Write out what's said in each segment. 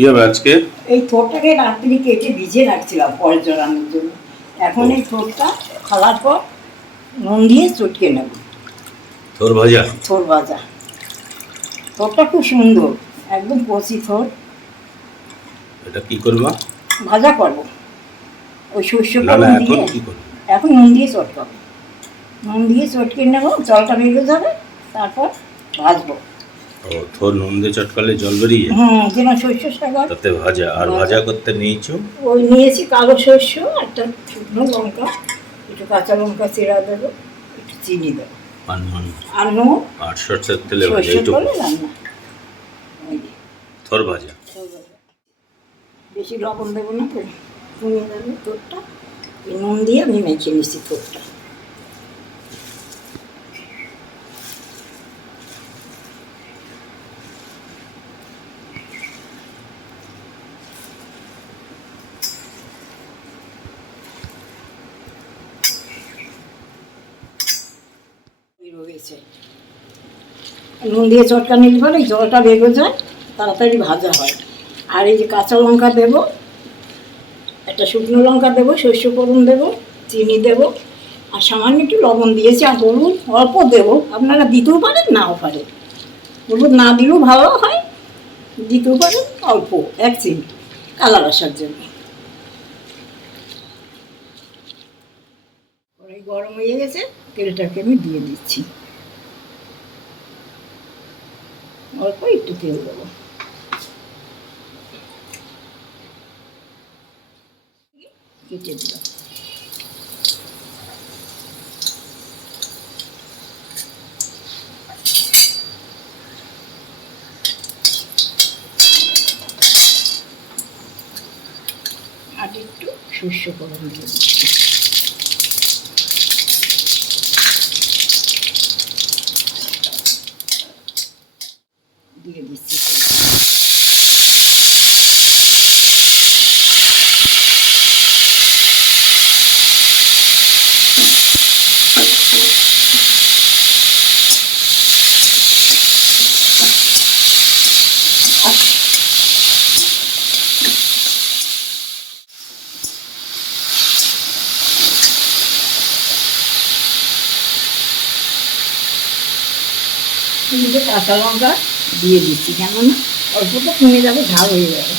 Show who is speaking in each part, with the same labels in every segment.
Speaker 1: ইয়ে আজকে
Speaker 2: এই রাত্রি কেটে রাখছিলাম জড়ানোর জন্য এখন এই খালার পর নুন দিয়ে চটকে নেব থোর ভাজা থোর ভাজা খুব সুন্দর একদম কচি থোর এটা কি ভাজা করবো ওই সর্ষে এখন নুন দিয়ে চটকাবো নুন দিয়ে চটকে নেব জলটা বেরিয়ে যাবে তারপর ভাজবো
Speaker 1: ও থো নুন দিয়ে চটকালে জল বেরিয়ে
Speaker 2: হ্যাঁ যেমন শস্য সাগর
Speaker 1: তাতে ভাজা আর ভাজা করতে নিয়েছো
Speaker 2: ওই নিয়েছি কালো শস্য একটা শুকনো লঙ্কা একটু কাঁচা লঙ্কা চিরা দেবো একটু চিনি দেবো আর নুন আর নুন
Speaker 1: আর সরষের ভাজা একটু ভাজা
Speaker 2: বেশি লবণ দেবো না তো তুমি দেবে তোরটা নুন দিয়ে আমি মেখে নিছি তোরটা দিয়েছে নুন দিয়ে চটকা পারে এই জলটা বেগে যায় তাড়াতাড়ি ভাজা হয় আর এই যে কাঁচা লঙ্কা দেবো একটা শুকনো লঙ্কা দেবো শস্য করুন দেবো চিনি দেবো আর সামান্য একটু লবণ দিয়েছি আর হলুদ অল্প দেবো আপনারা দিতেও পারেন নাও পারেন হলুদ না দিলেও ভালো হয় দিতেও পারেন অল্প এক চিনি কালার আসার জন্য গরম হয়ে গেছে তেলটাকে আমি দিয়ে দিচ্ছি অল্প একটু তেল দেবো কেটে দিলাম আর একটু শস্য গরম দিয়ে দিচ্ছি দিয়ে দিচ্ছি তিনটে কাঁচা দিয়ে দিচ্ছি কেননা অল্পটা কমে যাবে ঝাল হয়ে যাবে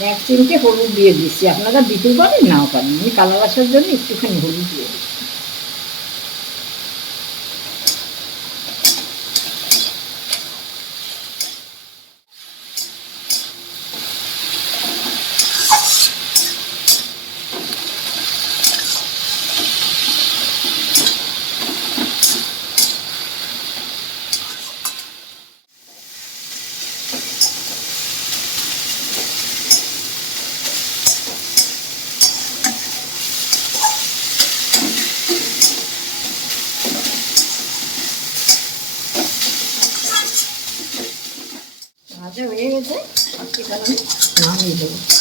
Speaker 2: মানে এক চিমটে হলুদ দিয়ে দিচ্ছি আপনারা দিতেও পারেন নাও পারেন আমি কালার আসার জন্য একটুখানি হলুদ দিয়ে দিচ্ছি ভাজা হয়ে গেছে সবজি আমি নামিয়ে দেবো